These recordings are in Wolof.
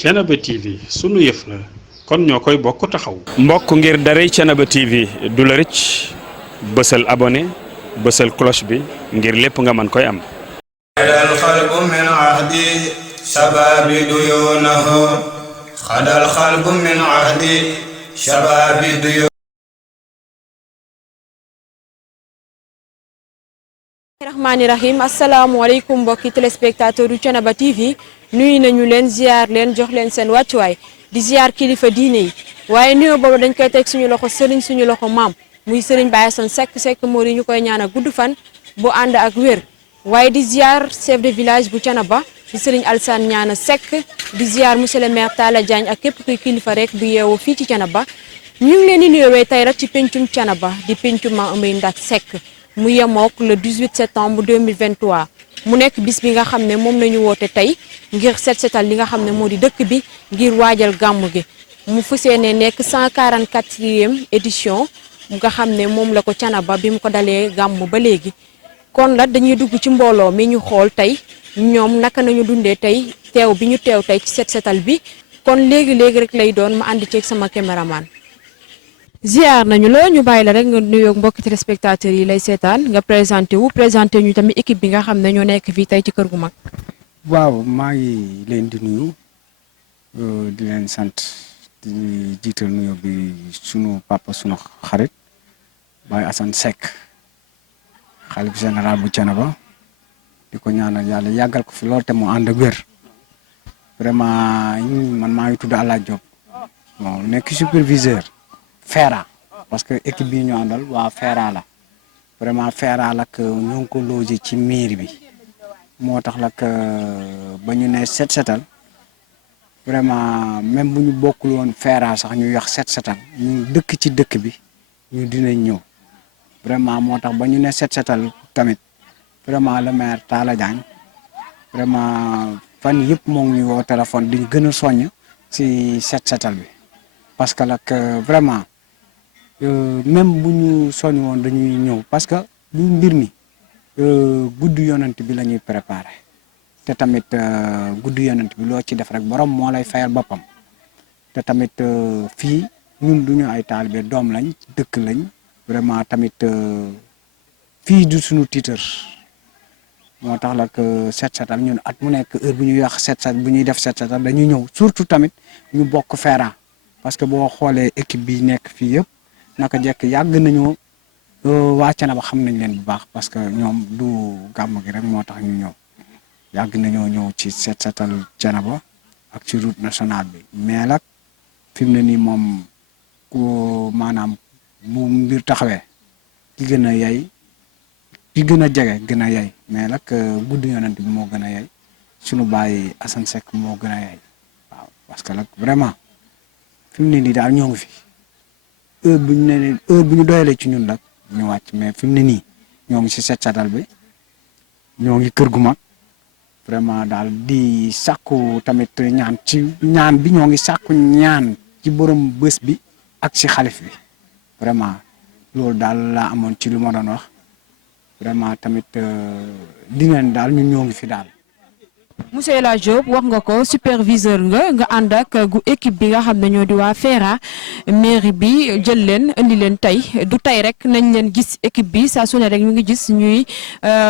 Thiénaba TV sunu yëf la kon ñoo koy bokk taxaw. mbokk ngir daray Thiénaba TV du la rëcc bësal abonné bësal cloche bi ngir lépp nga mën koy am. xadal xalbu min ahdi shababi duyunahu xadal xalbu min ahdi shababi duyunahu. rahmaani rahim asalaamaaleykum mbokki téléspectateur du Thiénaba TV nuyu nañu leen ziar leen jox leen seen wàccuwaay di ziar kilifa diine yi waaye nuyoo boobu dañ koy teg suñu loxo sëriñ suñu loxo maam muy sëriñ Baye Assane Seck Mori ñu koy ñaanal gudd fan bu ànd ak wér waaye di ziar chef de village bu Thiénaba di sëriñ Alsane Ñaana Seck di ziar monsieur le maire Talla Diagne ak képp kuy kilifa rek bu yeewoo fii ci Thiénaba ñu ngi leen di nuyoowee tey rek ci pencum Thiénaba di pencum Mame Amary Ndack Seck mu yemook le 18 septembre 2023 mu nekk bis bi nga xam ne moom nañu woote tey ngir setal li nga xam ne moo di dëkk bi ngir waajal gàmmu gi mu fas yéene nekk 144e édition nga xam ne moom la ko Thiénaba bi mu ko dalee gàmmu ba léegi kon la dañuy dugg ci mbooloo mi ñu xool tey ñoom naka nañu dundee tey teew bi ñu teew tey ci setal bi kon léegi rek lay doon ma ànd ceeg sama caméraman ziar nañu la ñu bàyyi la rek nga nuyoog mbokki téléspectateurs yi lay seetaan nga présenté ñu tamit équipe bi nga xam ne ñoo nekk fii tey ci kër gu mag. waaw maa ngi leen di nuyu di leen sant di jiital nuyu bi sunu papa sunu xarit Baye Assane Seck xalif général bu Thiénaba di ko ñaanal yàlla yàggal ko fi lool te mu ànd ak wér vraiment man maa ngi tudd Alla Diop bon nekk superviseur. Fera parce que équipe bi ñu àndal waa Fera la vraiment Fera la que ñoo ngi ko logé ci mairie bi moo tax la que ba ñu ne setal vraiment même bu ñu bokkul woon Fera sax ñu wax setal ñu dëkk ci dëkk bi ñu dinañ ñëw vraiment moo tax ba ñu ne setal tamit vraiment le maire Talla Diagne vraiment fan yëpp moo ngi ñu woo téléphone di gën a soññ si setal bi parce que nag vraiment. Même bu ñu soññ woon dañuy ñëw parce que lu mbir mi guddi yonent bi la ñuy préparé te tamit guddi yonent bi loo ci def rek borom moo lay fayal boppam te tamit fii ñun du ñu ay taalibe doom lañ dëkk lañ vraiment tamit fii du suñu titre moo tax la que setal ñun at mu nekk heure bu ñuy wax setal bu ñuy def setal dañuy ñëw surtout tamit ñu bokk Fera parce que boo xoolee équipe bi nekk fii yëpp. naka jekk yàgg nañoo waa Thiénaba xam nañ leen bu baax parce que ñoom du gàmm gi rek moo tax ñu ñëw yàgg nañoo ñëw ci setal Thiénaba ak ci route nationale bi mais nag fi mu ne nii moom ku maanaam bu mbir taxawee ki gën a yey ki gën a jege gën a yey mais nag guddi yonent bi moo gën a yey suñu bàyyi Assane Seck moo gën a yey waaw parce que nag vraiment fi mu ne nii daal ñoo ngi fi. heure bu ñu doyalee ci ñun nag ñu wàcc mais fi mu ne nii ñoo ngi si setal bi ñoo ngi kër gu mag vraiment daal di sàkku tamit ñaan ci ñaan bi ñoo ngi sàkku ñaan ci borom bés bi ak si xalif bi vraiment loolu daal laa amoon ci lu ma doon wax vraiment tamit dineen daal ñun ñoo ngi fi daal. monsieur El Hadj Diop wax nga ko superviseur nga ànd ak gu équipe bi nga xam ne ñoo di waa Fera mairie bi jël leen indi leen tey du tey rek nañ leen gis équipe bi saa su ne rek ñu ngi gis ñuy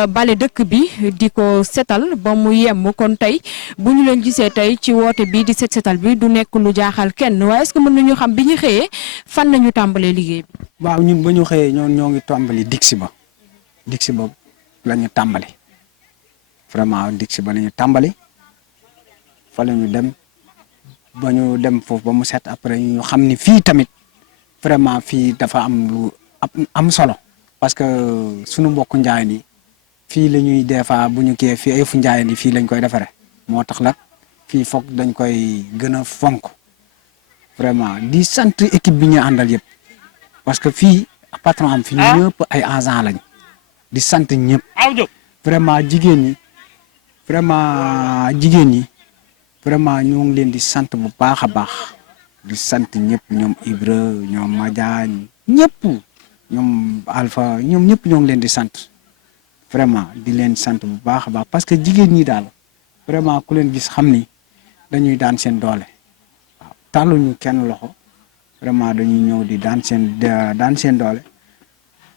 bale dëkk bi di ko setal ba mu yem kon tey bu ñu leen gisee tey ci woote bi di setal bi du nekk lu jaaxal kenn waaye est-ce que mën nañu xam bi ñu xëyee fan nañu tàmbalee liggéey bi. waaw ñun ba ñu xëyee ñoo ngi tàmbali digsi ba la ñu tàmbali. vraiment digsi ba la ñu tàmbali fa la ñu dem ba ñu dem foofu ba mu set après ñu xam ni fii tamit vraiment fii dafa am lu am solo parce que sunu mbokku njaay ni fii la ñuy des fois bu ñu kii fii ay fu njaay ni fii lañ koy defaree moo tax nag fii foog dañ koy gën a fonk vraiment di sant équipe bi ñu àndal yëpp parce que fii patron am fii ñëpp ay agents lañ di sant ñëpp vraiment jigéen ñi vraiment ñoo ngi leen di sant bu baax a baax di sant ñëpp ñoom Ibra ñoom Madiagne ñëpp ñoom Alpha ñoom ñëpp ñoo ngi leen di sant vraiment di leen sant bu baax a baax parce que jigéen ñi daal vraiment ku leen gis xam ni dañuy daan seen doole waaw tàlluñu kenn loxo vraiment dañuy ñëw di daan seen doole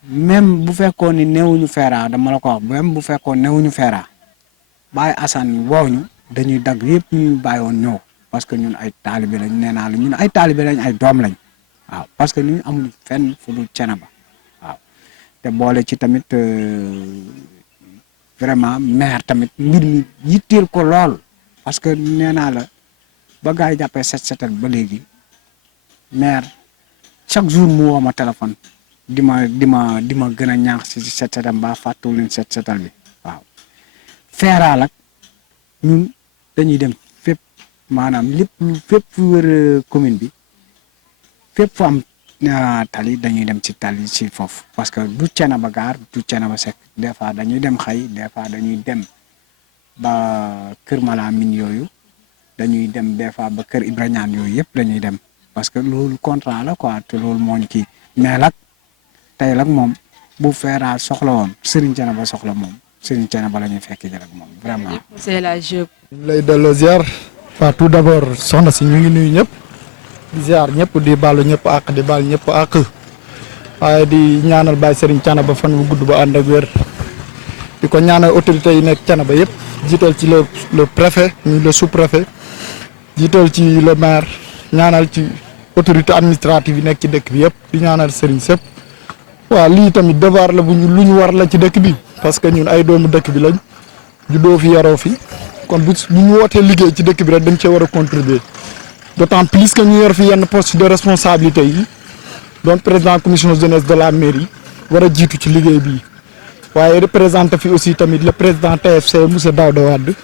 même bu fekkoon ni newuñu feera dama la ko wax même bu fekkoon newuñu feera Baye Assane woo ñu dañuy dagg yëpp ñu bàyyi woon ñëw parce que ñun ay taalibe lañ nee naa la ñun ay taalibe lañ ay doom lañ waaw parce que ñu amuñu fenn fu dul Thiénaba waaw te boole ci tamit vraiment maire tamit mbir mi yitteel ko lool parce que nee naa la ba gars yi jàppee set setal ba léegi maire chaque jour mu woo ma téléphone di ma gën a ñaax si set setal mbaa fàttuwu leen set setal bi waaw feeraal ak ñun dañuy dem fépp maanaam fépp fu wër commune bi fépp fu am tali dañuy dem ci tali ci foofu parce que du Thiénaba gaar du Thiénaba Seck des fois dañuy dem xay des fois dañuy dem ba Kër Malamine yooyu dañuy dem des fois ba Kër Ibrahima yooyu yëpp dañuy dem parce que loolu contrat la quoi te loolu moo ñu kii mais nag tey nag moom bu feeraa soxla woon Serigne Thiénaba soxla moom Serigne Thiénaba la ñuy fekk ji rek moom vraiment. c'est la jeu. lay delloo ziar. waaw tout d'abord soxna si ñu ngi nuyu ñëpp. di ziar ñëpp di baalu ñëpp àq di baal ñëpp àq waaye di ñaanal Baye Serigne Thiénaba fan bu gudd ba ànd ak wér di ko ñaanal autorités yi nekk Thiénaba yëpp jiital ci le préfet ñu le sous-préfet jiital ci le maire ñaanal ci autorité administrative yi nekk ci dëkk bi yëpp di ñaanal Serigne sëpp waaw lii tamit devoir la lu ñu war la ci dëkk bi parce que ñun ay doomu dëkk bi lañ juddoo fi yaroo fi kon bu ñu wootee liggéey ci dëkk bi rek dañ cee war a contribuer. D'autant plus que ñu yor fi yenn poste de responsabilité yi doon président commission jeunesse de la mairie war a jiitu ci liggéey bi waaye représenté fi aussi tamit le président TFC monsieur Daouda Wade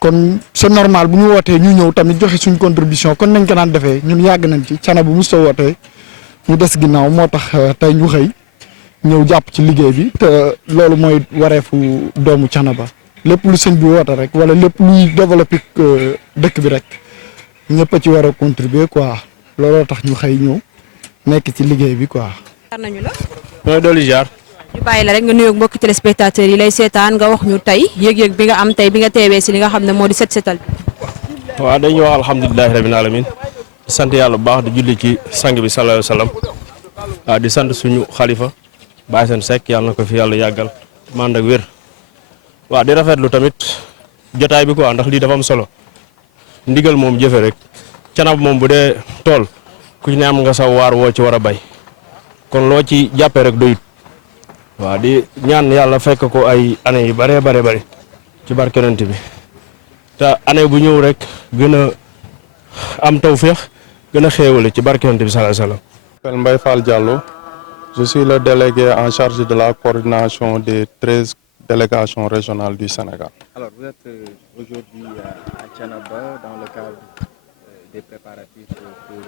kon c'est normal bu ñu wootee ñu ñëw tamit joxe suñ contribution kon nañ ko daan defee ñun yàgg nañ ci Thiénaba bu mos a wootee ñu des ginnaaw moo tax tey ñu xëy ñëw jàpp ci liggéey bi te loolu mooy wareefu doomu Thiénaba lépp lu sëñ bi woote rek wala lépp luy développé dëkk bi rek. ñëpp a ci war a contribuer quoi looloo tax ñu xëy ñëw nekk ci liggéey bi quoi. jaar nañu la. mooy dolli jaar. ñu bàyyi la rek nga nuyoog mbokki téléspectateurs yi lay seetaan nga wax ñu tey yëg-yëg bi nga am tey bi nga teewee si li nga xam ne moo di set setal bi. waaw dañuy wax alhamdulilahi rabbil alamin di sant yàlla bu baax di julli ci sang bi sallallahu alayhi wa sallam waaw di sant suñu xalifa Baye Assane Seck yàlla na ko fi yàlla yàggal mànd ak wér waaw di rafetlu tamit jotaay bi quoi ndax lii dafa am solo. ndigal moom jëfe rek Thiénaba moom bu dee tool ku ci ne am nga sa waar woo ci war a bay kon loo ci jàppee rek doyut waaw di ñaan yàlla fekk ko ay année yu bare ci barke Yonent bi te année bu ñëw rek gën a am tawféex gën a xéewale ci barke Yonent bi sallallahu alayhi wa sallam. Je m'appelle Mbaye Fall Diallo, je suis le délégué en charge de la coordination des 13 délégations régionales du Sénégal. Alors, vous êtes aujourd'hui à Thiénaba dans le cadre des préparatifs pour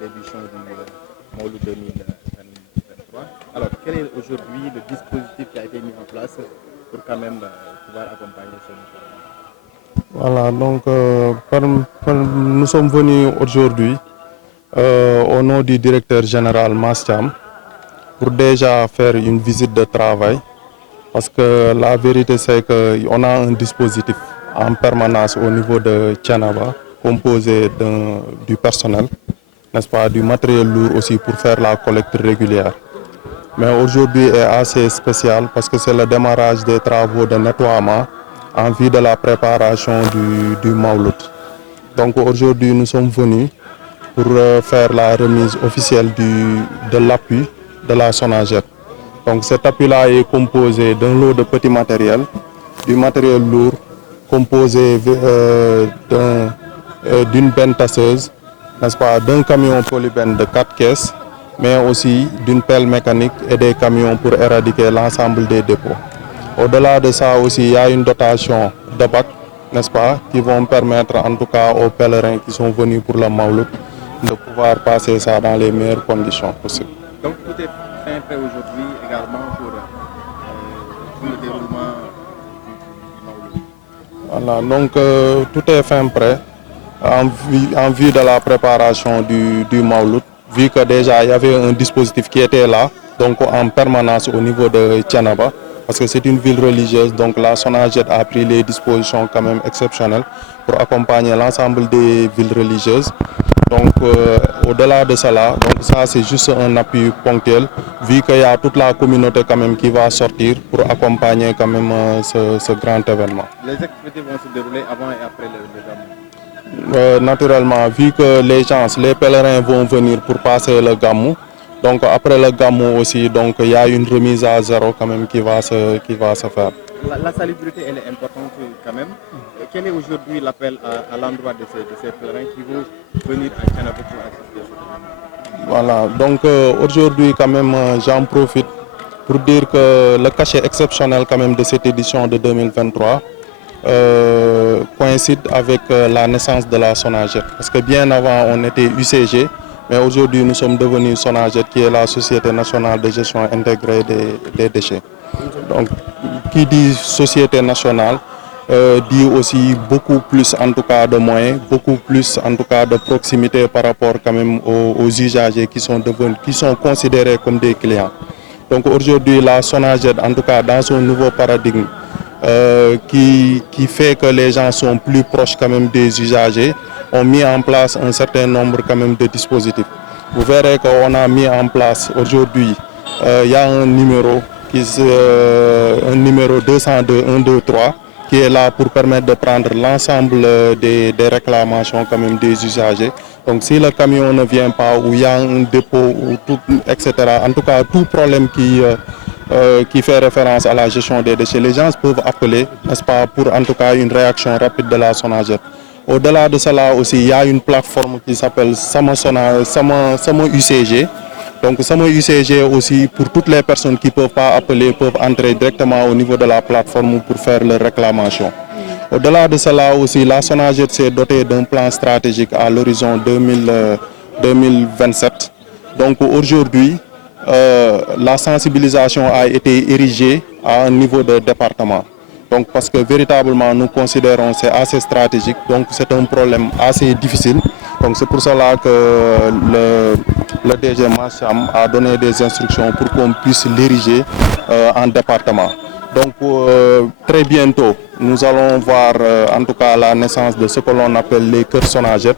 l'édition du Mawlud 2023. Alors, quel est aujourd'hui le dispositif qui a été mis en place pour quand même pouvoir accompagner ce mouvement? Voilà, donc nous sommes venus aujourd'hui au nom du directeur général Mastiam pour déjà faire une visite de travail. Parce que la vérité, c'est qu'on a un dispositif en permanence au niveau de Thiénaba, composé du personnel, n'est-ce pas, du matériel lourd aussi pour faire la collecte régulière. Mais aujourd'hui est assez spécial parce que c'est le démarrage des travaux de nettoiement en vue de la préparation du Mawlud. Donc aujourd'hui, nous sommes venus pour faire la remise officielle de l'appui de la Sonaged. Donc cet appui-là est composé d'un lot de petits matériels, du matériel lourd composé d'une benne tasseuse, n'est-ce pas, d'un camion polybène de 4 caisses, mais aussi d'une pelle mécanique et des camions pour éradiquer l'ensemble des dépôts. Au-delà de ça aussi, il y a une dotation de bacs, n'est-ce pas, qui vont permettre en tout cas aux pèlerins qui sont venus pour le Mawlud de pouvoir passer ça dans les meilleures conditions possibles. Donc tout est fin prêt aujourd'hui également pour le déroulement du Mawlud. Voilà, donc tout est fin prêt en vue de la préparation du Mawlud, vu que déjà il y avait un dispositif qui était là, donc en permanence au niveau de Thiénaba, parce que c'est une ville religieuse, donc la SONAGED a pris les dispositions quand même exceptionnelles pour accompagner l'ensemble des villes religieuses. Donc au-delà de cela, donc ça c'est juste un appui ponctuel, vu qu'il y a toute la communauté quand même qui va sortir pour accompagner quand même ce grand événement. Les activités vont se dérouler avant et après le Gamou. Naturellement, vu que les pèlerins vont venir pour passer le Gamou, donc après le Gamou aussi, donc il y a une remise à zéro quand même qui va se faire. La salubrité, elle est importante quand même. Quel est aujourd'hui l'appel à l'endroit de ces pèlerins qui vont venir à Thiénaba pour assister? Voilà, donc aujourd'hui quand même j'en profite pour dire que le cachet exceptionnel quand même de cette édition de 2023 coïncide avec la naissance de la SONAGED. Parce que bien avant on était UCG, mais aujourd'hui nous sommes devenus SONAGED, qui est la Société nationale de gestion intégrée des déchets. Donc qui dit société nationale dit aussi beaucoup plus en tout cas de moyens, beaucoup plus en tout cas de proximité par rapport quand même aux usagers qui sont considérés comme des clients. Donc aujourd'hui la SONAGED, en tout cas dans son nouveau paradigme, qui fait que les gens sont plus proches quand même des usagers, ont mis en place un certain nombre quand même de dispositifs. Vous verrez qu'on a mis en place aujourd'hui, il y a un numéro 202 123 qui est là pour permettre de prendre l'ensemble des réclamations quand même des usagers. Donc si le camion ne vient pas, ou il y a un dépôt, ou tout, etc., en tout cas tout problème qui fait référence à la gestion des déchets, les gens peuvent appeler, n'est-ce pas, pour en tout cas une réaction rapide de la SONAGED. Au-delà de cela aussi, il y a une plateforme qui s'appelle Sama UCG. Donc Sama UCG aussi, pour toutes les personnes qui ne peuvent pas appeler, peuvent entrer directement au niveau de la plateforme pour faire leur réclamation. Au-delà de cela aussi, la SONAGED s'est dotée d'un plan stratégique à l'horizon 2027. Donc aujourd'hui, la sensibilisation a été érigée à un niveau de département. Donc parce que véritablement nous considérons que c'est assez stratégique, donc c'est un problème assez difficile. Donc c'est pour cela que le DG Massam a donné des instructions pour qu'on puisse l'ériger en département. Donc très bientôt, nous allons voir en tout cas la naissance de ce que l'on appelle les cœurs SONAGED.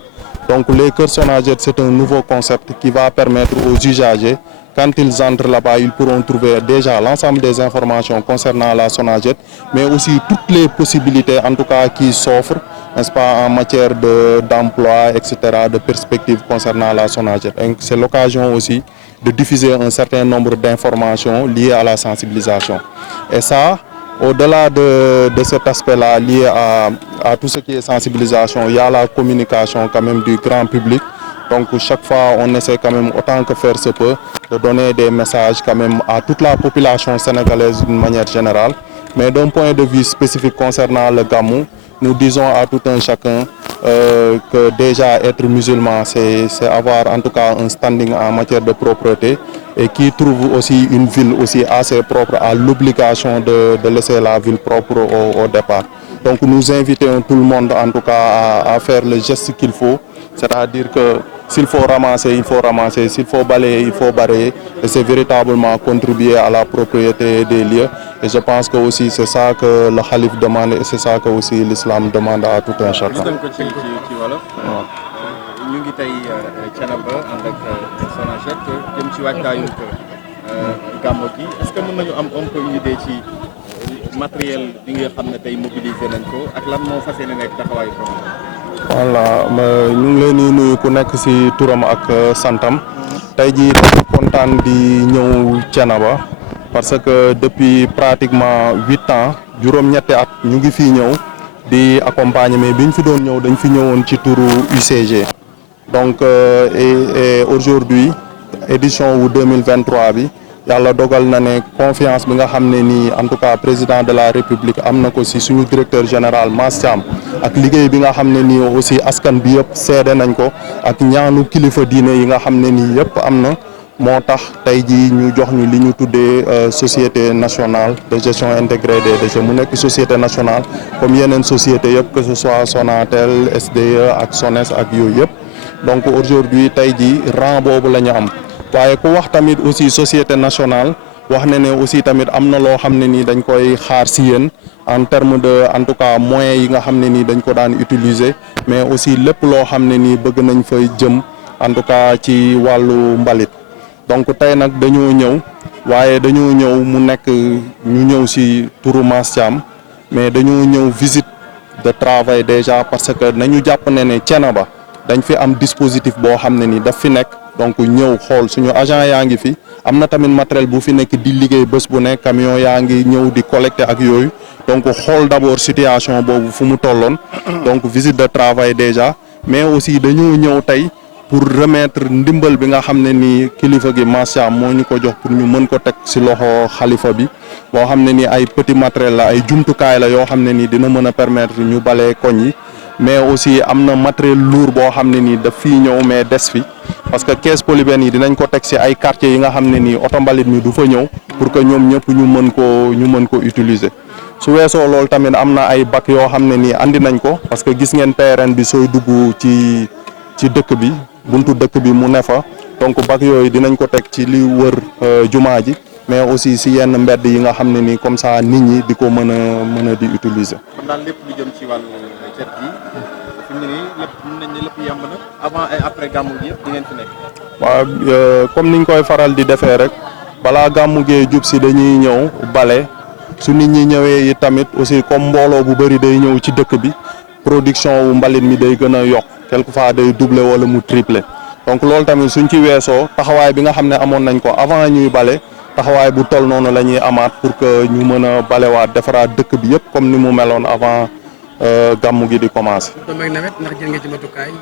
Donc les cœurs SONAGED, c'est un nouveau concept qui va permettre aux usagers, quand ils entrent là-bas, ils pourront trouver déjà l'ensemble des informations concernant la SONAGED, mais aussi toutes les possibilités en tout cas qui s'offrent, n'est-ce pas, en matière d'emploi, etc., de perspectives concernant la SONAGED. C'est l'occasion aussi de diffuser un certain nombre d'informations liées à la sensibilisation. Et ça, au-delà de cet aspect-là lié à tout ce qui est sensibilisation, il y a la communication quand même du grand public. Donc chaque fois, on essaie quand même, autant que faire se peut, de donner des messages quand même à toute la population sénégalaise d'une manière générale. Mais d'un point de vue spécifique concernant le Gamou, nous disons à tout un chacun que déjà être musulman, c'est avoir en tout cas un standing en matière de propreté, et qui trouve aussi une ville aussi assez propre à l'obligation de laisser la ville propre au départ. Donc nous invitons tout le monde en tout cas à faire le geste qu'il faut, c'est-à-dire que s'il faut ramasser, il faut ramasser, s'il faut balayer, il faut balayer, et c'est véritablement contribuer à la propriété des lieux. Et je pense que aussi c'est ça que le Khalif demande, et c'est ça que aussi l'islam demande à tout un chacun. ñu ngi tey Thiénaba ànd ak SONAGED jëm ci waajtaayu gàmmu gi, est-ce que mën nañu am un peu une idée ci matériel bi nga xam ne tey mobilisé nañ ko ak lan moo fas yéene nekk taxawaayu programme. Voilà, ñu ngi leen di nuyu ku nekk ci turam ak santam. Tey jii dañu kontaan di ñëw Thiénaba parce que depuis pratiquement 8 ans, juróom-ñetti at ñu ngi fii ñëw di accompagner, mais bi ñu fi doon ñëw dañ fi ñëwoon ci turu UCG. Donc et aujourd'hui édition wu 2023 bi yàlla dogal na ne confiance bi nga xam ne nii en tout cas président de la république am na ko ci suñu directeur général Mass Thiam, ak liggéey bi nga xam ne nii aussi askan bi yëpp seede nañ ko, ak ñaanu kilifa diine yi nga xam ne nii yëpp am na, moo tax tey jii ñu jox ñu li ñu tuddee société nationale de gestion intégrée des déchets, mu nekk société nationale comme yeneen société yëpp, que ce soit Sonatel, SDE ak SONES ak yooyu yëpp. Donc aujourd'hui tey jii rang boobu la ñu am. waaye ku wax tamit aussi société nationale wax ne aussi tamit am na loo xam ne nii dañ koy xaar si yéen en terme de en tout cas moyens yi nga xam ne nii dañ ko daan utiliser mais aussi lépp loo xam ne nii bëgg nañ fay jëm en tout cas ci wàllu mbalit donc tey nag dañoo ñëw waaye dañoo ñëw mu nekk ñu ñëw si turu Mass Thiam mais dañoo ñëw visite de travail déjà parce que nañu jàpp ne Thiénaba dañ fi am dispositif boo xam ne ni daf fi nekk donc ñëw xool suñu agent yaa ngi fi am na tamit matériel bu fi nekk di liggéey bés bu nekk camion yaa ngi ñëw di collecter ak yooyu donc xool d'abord situation boobu fu mu tolloon donc visite de travail déjà mais aussi dañoo ñëw tey pour remettre ndimbal bi nga xam ne ni kilifa gi Mass Thiam moo ñu ko jox pour ñu mën ko teg ci loxo xalifa bi boo xam ne ni ay petit matériel la ay jumtukaay la yoo xam ne ni dina mën a permettre ñu balee koñ yi mais aussi am na matériel lourd boo xam ne nii daf fii ñëw mais des fi parce que caisse polybène yi dinañ ko teg ci ay quartiers yi nga xam ne nii oto mbalit mi du fa ñëw pour que ñoom ñëpp ñu mën ko utiliser su weesoo loolu tamit am na ay bac yoo xam ne nii andi nañ ko parce que gis ngeen PRN bi sooy dugg ci dëkk bi buntu dëkk bi mu ne fa donc bac yooyu dinañ ko teg ci li wër jumaa ji mais aussi si yenn mbedd yi nga xam ne nii comme ça nit ñi di ko mën a di utiliser. kon daal lépp lu jëm ci wàllu cet gi fi mu ne nii lépp mën nañ ne lépp yemb na avant et après gàmmu gi yëpp di ngeen fi nekk. waaw comme niñ koy faral di defee rek balaa gàmmu gee jub si dañuy ñëw bale su nit ñi ñëwee yi tamit aussi comme mbooloo bu bëri day ñëw ci dëkk bi production wu mbalit mi day gën a yokk quelquefois day doubler wala mu tripler donc loolu tamit suñ ci weesoo taxawaay bi nga xam ne amoon nañ ko avant ñuy bale taxawaay bu toll noonu la ñuy amaat pour que ñu mën a balewaat defaraat dëkk bi yëpp comme ni mu meloon avant gàmmu gi di commencer. nawet ndax jël nga ci matukaay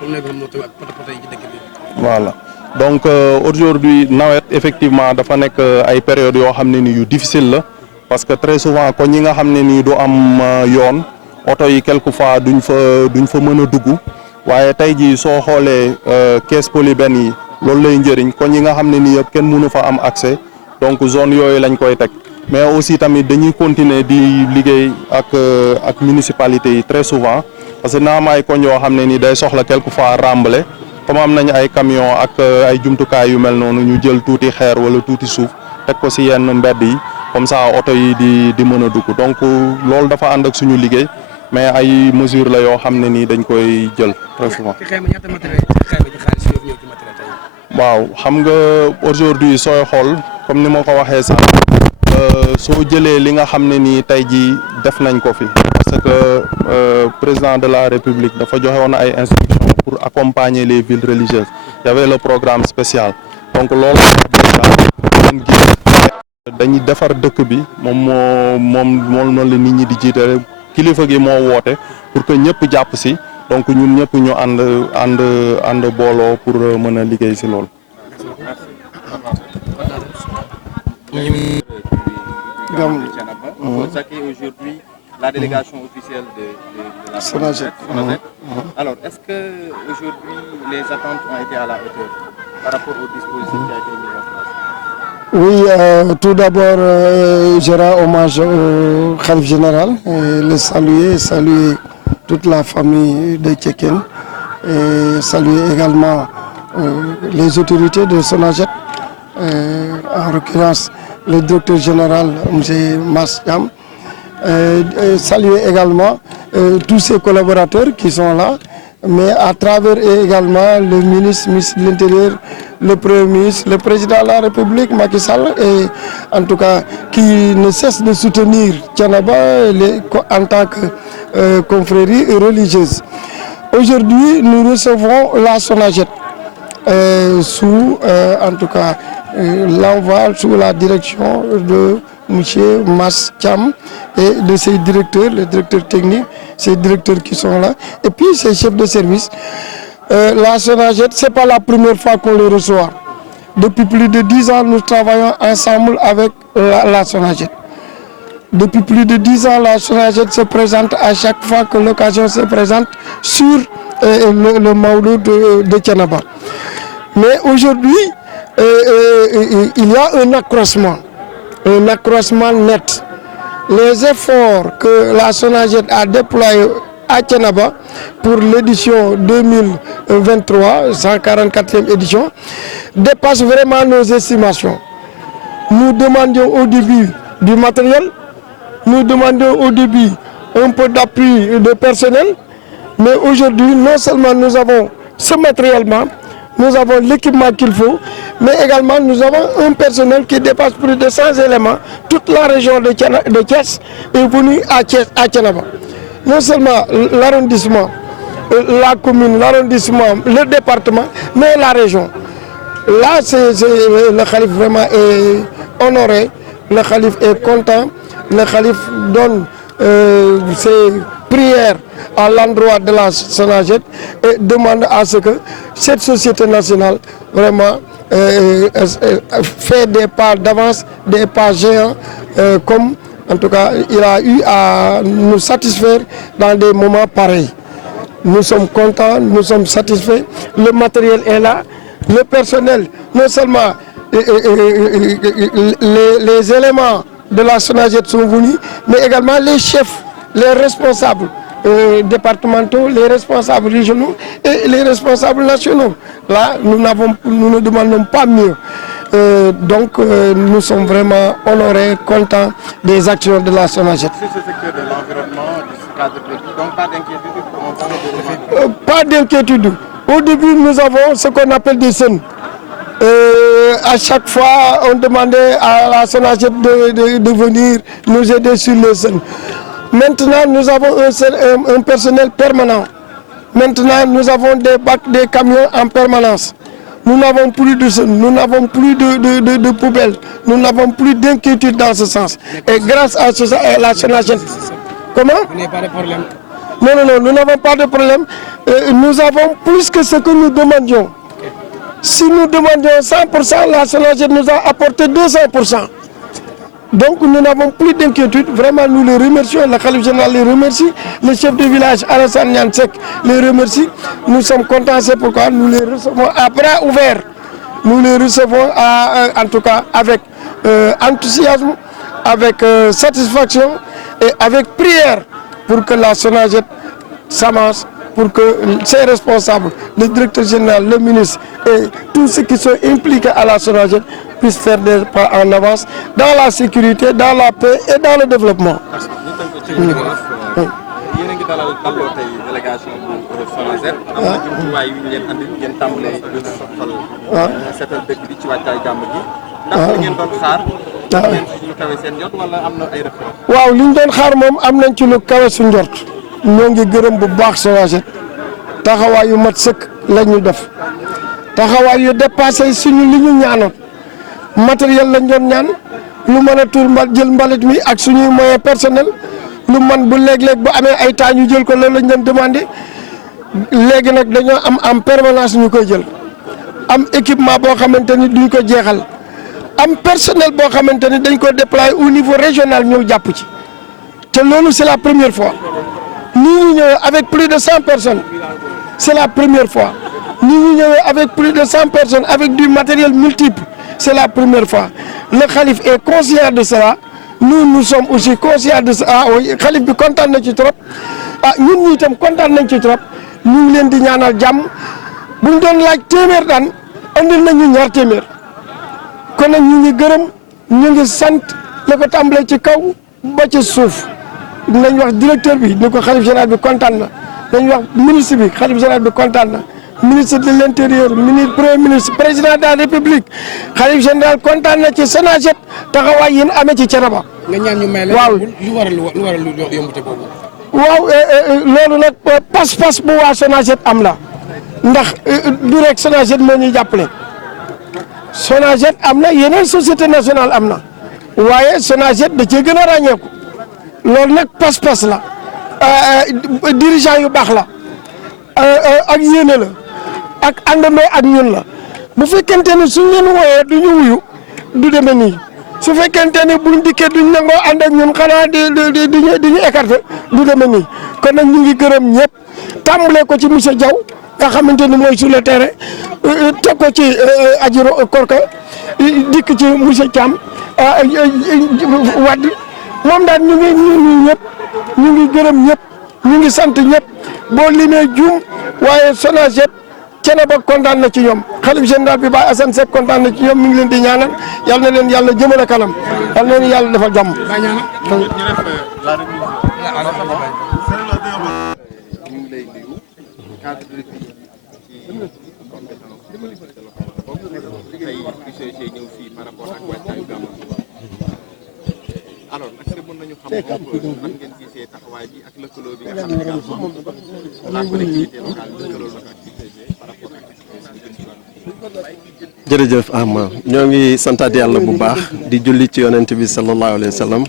comme ne moto ak poto yi ci dëkk bi. voilà donc aujourd'hui nawet effectivement dafa nekk ay périodes yoo xam ne ni yu difficile la parce que très souvent ko ñi nga xam ne nii du am yoon oto yi quelquefois duñ fa mën a dugg waaye tey jii soo xoolee caisse polybène yi loolu lay njëriñ ko ñi nga xam ne nii yëpp kenn mënu fa am accès donc zone yooyu lañ koy teg mais aussi tamit dañuy continuer di liggéey ak municipalité yi très souvent parce que naa am ay koñ yoo xam ne nii day soxla quelquefois rembler comme am nañ ay camion ak ay jumtukaay yu mel noonu ñu jël tuuti xeer wala tuuti suuf teg ko ci yenn mbedd yi comme ça oto yi di mën a dugg donc loolu dafa ànd ak suñu liggéey mais ay mesures la yoo xam ne nii dañ koy jël très souvent. waaw xam nga aujourd'hui sooy xool comme ni ma ko waxee sax soo jëlee li nga xam ne nii tey jii def nañ ko fi parce que président de la République dafa joxe woon ay instructions pour accompagner les villes religieuses il y avait le programme spécial donc loolu dañuy defar dëkk bi moom la nit ñi di jiite kilifa gi moo woote pour que ñëpp jàpp ci donc ñun ñëpp ñu ànd booloo pour mën a liggéey ci loolu. Vous accueillez aujourd'hui la délégation officielle de la Sonaged. Alors, est-ce que aujourd'hui les attentes ont été à la hauteur par rapport au dispositif qui a été mis en place? Oui, tout d'abord, je rends hommage au Khalife général, le saluer toute la famille de Tcheken et saluer également les autorités de Sonaged, en l'occurrence le directeur général M. Mass Thiam, saluer également tous ses collaborateurs qui sont là, mais à travers également le ministre de l'Intérieur, le Premier ministre, le Président de la République, Macky Sall, et en tout cas qui ne cesse de soutenir Thiénaba en tant que confrérie religieuse. Aujourd'hui, nous recevons la Sonaged sous, en tout cas, l'envoi sous la direction de M. Mass Thiam et de ses directeurs, les directeurs techniques, ces directeurs qui sont là, et puis ces chefs de service. La Sonaged, ce n'est pas la première fois qu'on le reçoit. Depuis plus de 10 ans, nous travaillons ensemble avec la Sonaged. Depuis plus de 10 ans, la Sonaged se présente à chaque fois que l'occasion se présente sur le Maouloud de Thiénaba. Mais aujourd'hui, il y a un accroissement net. Les efforts que la Sonaged a déployés à Thiénaba pour l'édition 2023, 144e édition, dépassent vraiment nos estimations. nous demandions au début du matériel, nous demandions au début un peu d'appui de personnel, mais aujourd'hui, non seulement nous avons ce matériellement, nous avons l'équipement qu'il faut, mais également nous avons un personnel qui dépasse plus de 100 éléments. Toute la région de Thiès est venue à Thiénaba. Non seulement l'arrondissement, la commune, l'arrondissement, le département, mais la région. Là, le calife vraiment est honoré, le calife est content, le calife donne ses prières à l'endroit de la SONAGED et demande à ce que cette société nationale vraiment fait des pas d'avance, des pas géants, comme en tout cas il a eu à nous satisfaire dans des moments pareils. Nous sommes contents, nous sommes satisfaits, le matériel est là, le personnel, non seulement les éléments de la SONAGED sont venus, mais également les chefs, les responsables départementaux, les responsables régionaux et les responsables nationaux. Là, nous ne demandons pas mieux. Donc, nous sommes vraiment honorés, contents des actions de la SONAGED. Sur ce secteur de l'environnement, de ce cadre de vie, donc pas d'inquiétude. Pas d'inquiétude. Au début, nous avons ce qu'on appelle des scènes. À chaque fois, on demandait à la SONAGED de venir nous aider sur les scènes. Maintenant, nous avons un personnel permanent. Maintenant, nous avons des camions en permanence. Nous n'avons plus de scènes, nous n'avons plus de poubelles, nous n'avons plus d'inquiétude dans ce sens. Et grâce à ce, la SONAGED. Comment? Vous n'avez pas de problème? Non, nous n'avons pas de problème. Nous avons plus que ce que nous demandions. Si nous demandions 100%, la SONAGED nous a apporté 200%. Donc nous n'avons plus d'inquiétude. Vraiment, nous les remercions. Le khalife général les remercie. Le chef de village, Alassane Niansek, les remercie. Nous sommes contents, c'est pourquoi nous les recevons à bras ouverts. Nous les recevons en tout cas avec enthousiasme, avec satisfaction et avec prière pour que la SONAGED s'avance, pour que ses responsables, le directeur général, le ministre et tous ceux qui sont impliqués à la SONAGED puissent faire des pas en avance dans la sécurité, dans la paix et dans le développement. yéen a ngi dalal tey délégation bu SONAGED. am na jumtuwaay yu ñu leen andil ngeen tàmbalee gën a soxal. seetal dëkk bi ci wàccaay gàmm gi. ndax li ngeen doon xaar. ngeen ci lu kawe seen jot wala am na ay rëq-rëq. waaw li ñu doon xaar moom am nañ ci lu kawe su njort. ñoo ngi gërëm bu baax SONAGED taxawaay yu mat sëkk la ñu def taxawaay yu dépassé suñu li ñu ñaanoon matériel lañ doon ñaan lu mën a tuur jël mbalit mi ak suñuy moyen personnel lu man bu léeg-léeg bu amee ay temps ñu jël ko loolu lañ leen demandé léegi nag dañoo am en permanence ñu koy jël am équipement boo xamante ni duñ ko jeexal am personnel boo xamante ni dañ ko déployer au niveau régional ñëw jàpp ci te loolu c'est la première fois. Nous nous avec plus de 100 personnes, c'est la première fois. Nous nous avec plus de 100 personnes, avec du matériel multiple, c'est la première fois. Le calife est conscient de cela. Nous sommes aussi conscients de cela. Ah oui, le calife est content de trop. Nous sommes contents de trop. Nous sommes di ñaanal jàmm. Bu ñu doon laaj téeméer daan andil nañu ñaar téeméer. Kon nag ñu ngi gërëm, ñu ngi sant la ko tàmbalee ci kaw ba ci suuf. nañ wax directeur bi ni ko xalif général bi kontaan na nañ wax ministre bi xalif général bi kontaan na ministre de l'intérieur ministre premier ministre président de la république xalif général kontaan na ci SONAGED taxawaay yi ñu amee ci Thiénaba. nga ñaan ñu may la. waaw lu waral lu yombute boobu. waaw loolu nag pas-pas bu waa SONAGED am la ndax du rek SONAGED moo ñuy jàppale SONAGED am na yeneen société nationale am na waaye SONAGED da cee gën a ràññeeku. loolu nag pas-pas la dirigeant yu baax la ak yéene la ak àndandoo ak ñun la bu fekkente ni suñ leen wooyee du ñu wuyu du demee nii su fekkente ni buñ dikkee duñ nangoo ànd ak ñun xanaa di ñu écarter du demee nii kon nag ñu ngi gërëm ñëpp tàmbalee ko ci monsieur Diaw nga xamante ni mooy sur le terrain teg ko ci Adjiro Korka dikk ci monsieur Thiam Wade. moom daal ñu ngi nuyu ñëpp ñu ngi gërëm ñëpp ñu ngi sant ñëpp boo limee juum waaye SONAGED Thiénaba kontaan na ci ñoom xalif général bi Baye Assane Seck kontaan na ci ñoom mi ngi leen di ñaanal yal na leen yàlla jëmale kanam yal na leen yàlla defal jàmm. alors nag mën nañu xam nan ngeen gisee taxawaay bi ak lëkkaloo bi nga xam ne la collectivité locale lëkkaloo na ak UCG par rapport ak jërëjëf Ama ñoo ngi santaat yàlla bu baax di julli ci yonent bi sallallahu alayhi wa sallam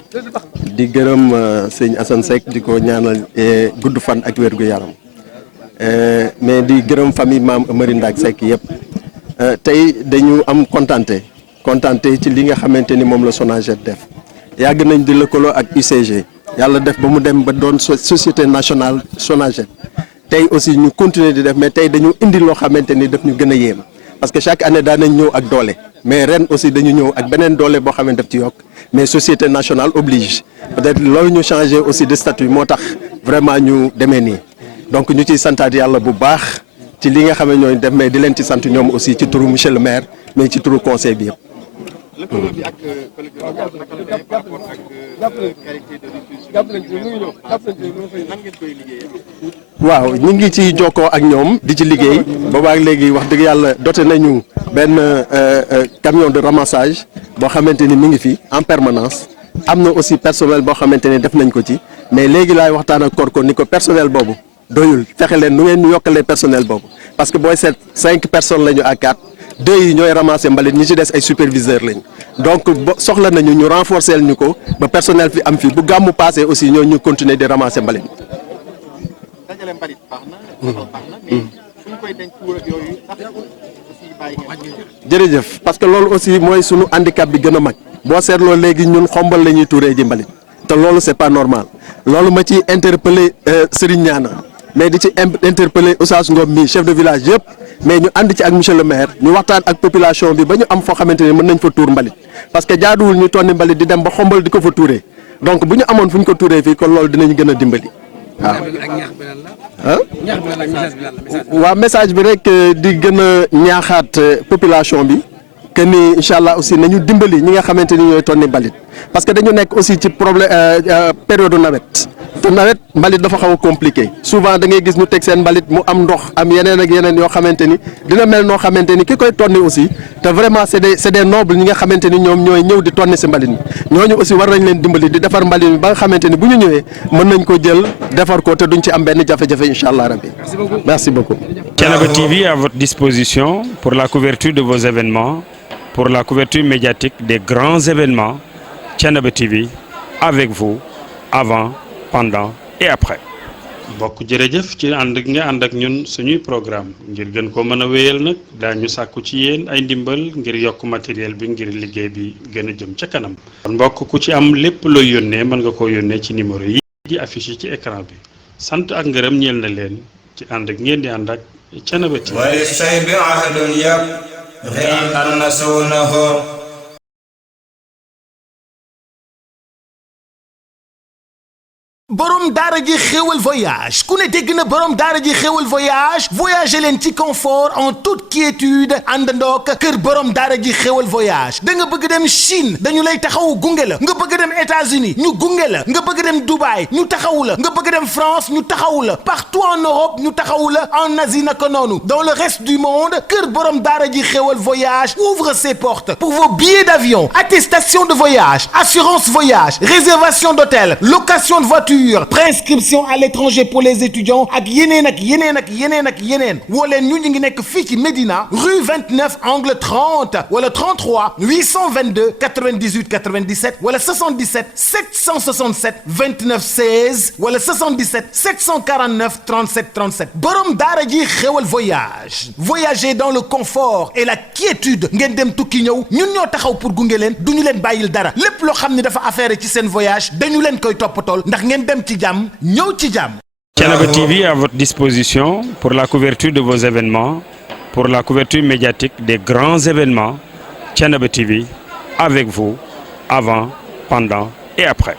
di gërëm sëñ Assane Seck di ko ñaanal gudd fan ak wér gu yaram mais di gërëm famille maam Amary Ndack Seck yëpp tey dañu am kontante ci li nga xamante ni moom la Sonaged def yàgg nañ di lëkkaloo ak UCG yàlla def ba mu dem ba doon société nationale Sonaged tey aussi ñu continuer di def mais tey dañu indi loo xamante ni daf ñu gën a yéem parce que chaque année daan nañ ñëw ak doole mais ren aussi dañu ñëw ak beneen doole boo xam ne daf ci yokk mais société nationale oblige peut-être loolu ñu changé aussi de statut moo tax vraiment ñu demee nii donc ñu ciy santaat yàlla bu baax ci li nga xam ne ñooy def mais di leen ci sant ñoom aussi ci turu monsieur le maire mais ci turu conseil bi yëpp. lëkkaloo bi ak collectivité locale naka la par rapport ak qualité de diffusion nan ngeen koy liggéeyee. waaw ñu ngi ci jokkoo ak ñoom di ci liggéey boobaak léegi wax dëgg yàlla doté nañu benn camion de ramassage boo xamante ni mi ngi fi en permanence am na aussi personnel boo xamante ni def nañ ko ci mais léegi laay waxtaan ak Korko ni ko personnel boobu doyul fexe leen nu ngeen ñu yokkalee personnel boobu parce que booy seet 5 personnes lañu à 4 2 yi ñooy ramasser mbalit ñi ci des ay superviseurs lañ donc soxla nañu ñu renforcer ñu ko ba personnel fi am fi bu gàmmu passé aussi ñoo ñu continuer di ramasser mbalit. dajale mbalit baax na mais fu ñu koy denc ak yooyu ndax aussi bàyyi ngeen. jërëjëf parce que loolu aussi mooy sunu handicap bi gën a mag boo seetloo léegi ñun xombal la ñuy tuuree ji mbalit te loolu c'est pas normal loolu ma ci interpeller Serigne Niana mais di ci interpeller Oustaz Ngom mi chef de village yëpp mais ñu ànd ci ak monsieur le maire ñu waxtaan ak population bi ba ñu am foo xamante ne mën nañ fa tuur mbalit parce que jaaduwul ñu tonni mbalit di dem ba xombal di ko fa tuuree donc bu ñu amoon fu ñu ko tuuree fii kon loolu dinañ gën a dimbali waaw. waaw message bi rek di gën a ñaaxaat population bi que ni incha allah aussi nañu dimbali ñi nga xamante ni ñooy tonni mbalit parce que dañu nekk aussi ci problème période nawet te nawet mbalit dafa xaw a compliqué souvent da ngay gis ñu teg seen mbalit mu am ndox am yeneen ak yeneen yoo xamante ni dina mel noo xamante ni ki koy tonni aussi te vraiment c'est des nobles ñi nga xamante ni ñoom ñooy ñëw di tonni si mbalit mi ñooñu aussi war nañ leen dimbali di defar mbalit mi ba nga xamante ni bu ñu ñëwee mën nañ ko jël defar ko te duñ ci am benn jafe-jafe incha allah rabbi. Merci beaucoup. Thiénaba TV à votre disposition pour la couverture de vos événements, pour la couverture médiatique des grands événements. Thiénaba TV avec vous avant, pendant et après. bokk jërëjëf ci ànd nga ànd ak ñun suñuy programme ngir gën ko mën a wéyal nag daañu sàkku ci yéen ay ndimbal ngir yokk matériel bi ngir liggéey bi gën a jëm ca kanam. kon mbokk ku ci am lépp looy yónnee mën nga koo yónnee ci numéro yi di affiché ci écran bi sant ak ngërëm ñeel na leen ci ànd ak ngeen di ànd ak Thiénaba TV. wali say bi ahdun yab an nasuunahu borom daara ji xéwal voyage ku ne dégg na borom daara ji xéwal voyage voyager leen ci confort en toute quiétude àndandook kër borom daara ji xéwal voyage da nga bëgg dem Chine dañu lay taxawu gunge la nga bëgg dem États-Unis ñu gunge la nga bëgg dem Dubaï ñu taxawu la nga bëgg dem France ñu taxawu la partout en Europe ñu taxawu la en Asie naka noonu dans le reste du monde kër borom daara ji xéwal voyage ouvre ses portes pour vos billets d'avion attestation de voyage assurance voyage réservation d'hôtel location de voiture préinscription à l'étranger pour les étudiants ak yeneen ak yeneen ak yeneen ak yeneen woo leen ñu ngi nekk fii ci Médina rue 29 angle 30 wala 33 822 98 97 wala 77 767 29 16 wala 77 749 37 37 borom daara ji xéwal voyage voyager dans le confort et la quiétude ngeen dem tukki ñëw ñun ñoo taxaw pour gunge leen duñu leen bàyyil dara lépp loo xam ne dafa affaire ci seen voyage dañu leen koy toppatool ndax ngeen dem ci jàmm ñëw ci jàmm. Thiénaba TV à votre disposition pour la couverture de vos événements, pour la couverture médiatique des grands événements. Thiénaba TV avec vous avant, pendant et après.